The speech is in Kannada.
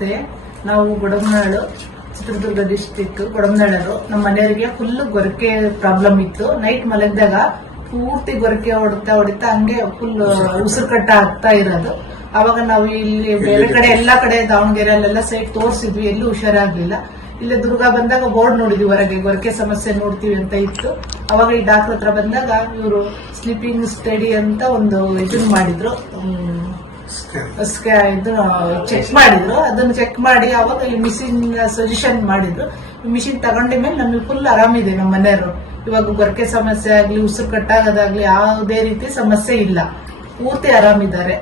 ನಮಸ್ತೆ. ನಾವು ಗೊಡಮನಾಳು, ಚಿತ್ರದುರ್ಗ ಡಿಸ್ಟಿಕ್ ಗೊಡಮನಾಳರು. ನಮ್ಮ ಮನೆಯವರಿಗೆ ಫುಲ್ ಗೊರಕೆ ಪ್ರಾಬ್ಲಮ್ ಇತ್ತು. ನೈಟ್ ಮಲಗಿದಾಗ ಪೂರ್ತಿ ಗೊರಕೆ ಹೊಡಿತಾ ಹಂಗೆ ಫುಲ್ ಉಸಿರು ಕಟ್ಟ ಆಗ್ತಾ ಇರೋದು. ಅವಾಗ ನಾವು ಇಲ್ಲಿ ಬೇರೆ ಕಡೆ ಎಲ್ಲಾ ಕಡೆ ದಾವಣಗೆರೆಯಲ್ಲೆಲ್ಲ ಸೈಟ್ ತೋರಿಸಿದ್ವಿ, ಎಲ್ಲೂ ಹುಷಾರಾಗ್ಲಿಲ್ಲ. ಇಲ್ಲಿ ದುರ್ಗ ಬಂದಾಗ ಬೋರ್ಡ್ ನೋಡಿದ್ವಿ, ಹೊರಗೆ ಗೊರಕೆ ಸಮಸ್ಯೆ ನೋಡ್ತೀವಿ ಅಂತ ಇತ್ತು. ಅವಾಗ ಈ ಡಾಕ್ಟರ್ ಹತ್ರ ಬಂದಾಗ ಇವರು ಸ್ಲೀಪಿಂಗ್ ಸ್ಟಡಿ ಅಂತ ಒಂದು ಇದನ್ನ ಮಾಡಿದ್ರು, ಚೆಕ್ ಮಾಡಿದ್ರು. ಅದನ್ನ ಚೆಕ್ ಮಾಡಿ ಅವಾಗ ಈ ಮಿಷಿನ್ ಸಜೆಷನ್ ಮಾಡಿದ್ರು. ಈ ಮಿಷಿನ್ ತಗೊಂಡ ಮೇಲೆ ನಮಗೆ ಫುಲ್ ಆರಾಮಿದೆ. ನಮ್ಮ ಮನೆಯವರು ಇವಾಗ ಗೊರಕೆ ಸಮಸ್ಯೆ ಆಗ್ಲಿ, ಉಸಿರು ಕಟ್ಟಾಗೋದಾಗ್ಲಿ ಯಾವುದೇ ರೀತಿ ಸಮಸ್ಯೆ ಇಲ್ಲ, ಪೂರ್ತಿ ಆರಾಮಿದ್ದಾರೆ.